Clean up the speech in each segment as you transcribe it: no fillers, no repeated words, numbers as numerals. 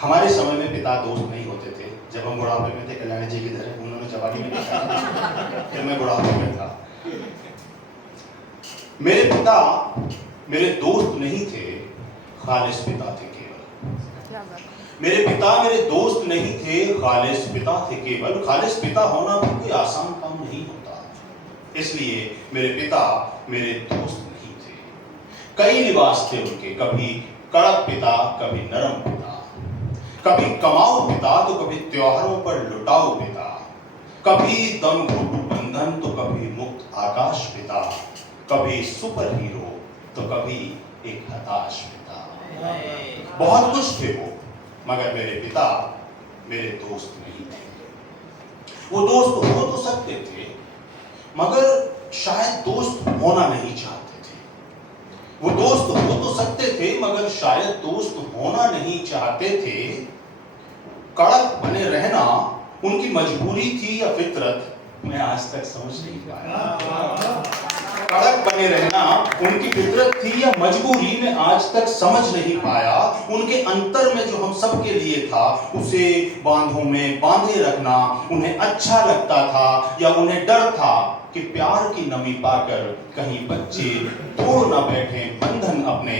हमारे समय में पिता दोस्त नहीं होते थे। जब हम बुढ़ापे में थे, कल्याणी जी की तरह उन्होंने जवानी में देखा, फिर मैं बुढ़ापे में था। मेरे पिता मेरे दोस्त नहीं थे, खालिस पिता थे केवल। मेरे पिता मेरे दोस्त नहीं थे, खालिस पिता थे केवल। खालिस पिता होना भी कोई आसान काम नहीं होता, इसलिए मेरे पिता मेरे दोस्त नहीं थे। कई लिबास थे उनके, कभी कड़क पिता, कभी नरम पिता, कभी कमाऊ पिता तो कभी त्योहारों पर लुटाऊ पिता, कभी दम घोटू बंधन तो कभी मुक्त आकाश पिता, कभी सुपर हीरो तो कभी एक हताश पिता। बहुत कुछ थे वो, मगर मेरे पिता मेरे दोस्त नहीं थे। वो दोस्त हो तो सकते थे, मगर शायद दोस्त होना नहीं चाहते थे। वो दोस्त हो तो सकते थे, मगर शायद दोस्त होना नहीं चाहते थे। कड़क बने रहना उनकी मजबूरी थी या फितरत, मैं आज तक समझ नहीं पाया। कड़क बने रहना उनकी फितरत थी या मजबूरी, में आज तक समझ नहीं पाया। उनके अंतर में जो हम सब के लिए था, उसे बांधों में बांधे रखना उन्हें अच्छा लगता था, या उन्हें डर था कि प्यार की नमी पाकर कहीं बच्चे तोड़ न बैठे बंधन अपने,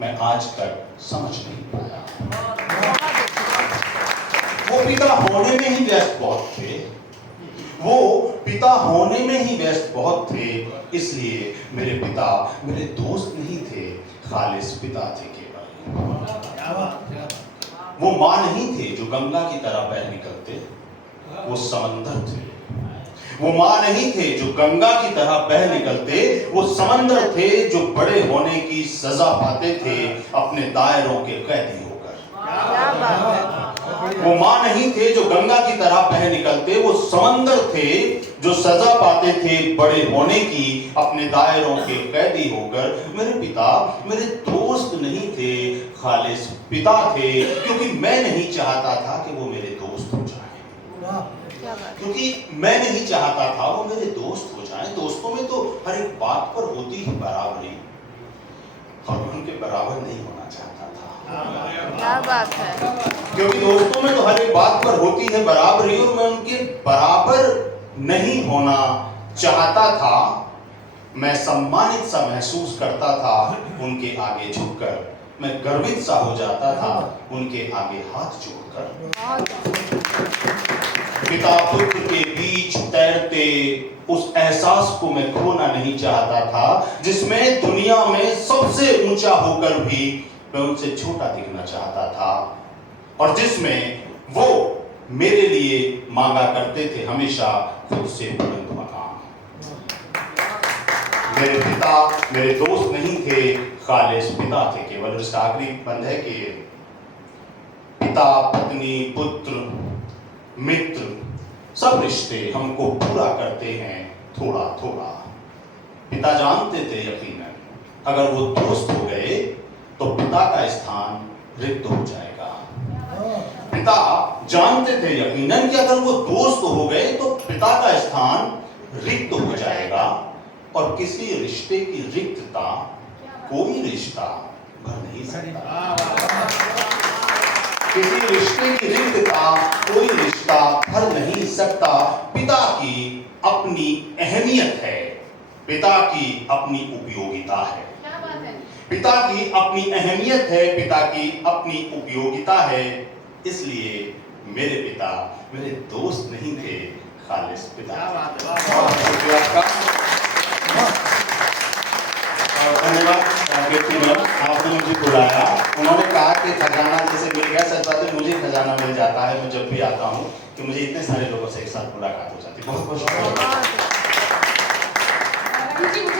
मैं आज तक समझ नहीं पाया। वो पिता होने में ही व्यस्त बहुत थे, वो पिता होने में ही व्यस्त बहुत थे, इसलिए मेरे पिता मेरे दोस्त नहीं थे, खालिस पिता थे केवल। वो मां नहीं थे जो गंगा की तरह बह निकलते, वो समंदर थे। वो मां नहीं थे जो गंगा की तरह बह निकलते, वो समंदर थे जो बड़े होने की सजा पाते थे अपने दायरों के कैदी होकर। वो मां नहीं थे जो गंगा की तरह बह निकलते, वो समंदर थे जो सजा पाते थे बड़े होने की अपने दायरों के कैदी होकर। मेरे पिता मेरे दोस्त नहीं थे, खालिस पिता थे, क्योंकि मैं नहीं चाहता था कि वो मेरे दोस्त हो जाएं। क्योंकि मैं नहीं चाहता था वो मेरे दोस्त हो जाएं। दोस्तों में तो हर एक बात पर होती ही बराबरी, और उनके बराबर नहीं होना चाहता था। क्या बात है। क्योंकि दोस्तों में तो हर एक बात पर होती है बराबरी, और मैं उनके बराबर नहीं होना चाहता था। मैं सम्मानित सा महसूस करता था उनके आगे झुककर, मैं गर्वित सा हो जाता था उनके आगे हाथ जोड़कर। पिता पुत्र के बीच तैरते उस एहसास को मैं खोना नहीं चाहता था, जिसमें दुनिया में सबसे ऊंचा होकर भी मैं उनसे छोटा दिखना चाहता था, और जिसमें वो मेरे लिए मांगा करते थे हमेशा खुद से बुलंद मकाम। मेरे पिता मेरे दोस्त नहीं थे, खालिस पिता थे केवल। इसका आखिरी बंद है कि पिता पत्नी पुत्र मित्र सब रिश्ते हमको पूरा करते हैं थोड़ा थोड़ा। पिता जानते थे यकीनन अगर वो दोस्त हो गए तो पिता का स्थान रिक्त हो जाएगा। पिता जानते थे यकीनन कि अगर वो दोस्त हो गए तो पिता का स्थान रिक्त हो जाएगा, और किसी रिश्ते की रिक्तता कोई रिश्ता भर नहीं सकता। किसी रिश्ते की रिक्तता कोई रिश्ता भर नहीं सकता। पिता की अपनी अहमियत है, पिता की अपनी उपयोगिता है। पिता की अपनी अहमियत है, पिता की अपनी उपयोगिता है, इसलिए मेरे पिता मेरे दोस्त नहीं थे, खालिस पिता। धन्यवाद आपने मुझे बुलाया। उन्होंने कहा कि खजाना जैसे मिल गया, सच बात है मुझे खजाना मिल जाता है। मैं जब भी आता हूँ कि मुझे इतने सारे लोगों से एक साथ मुलाकात हो जाती है। बहुत बहुत शुक्रिया।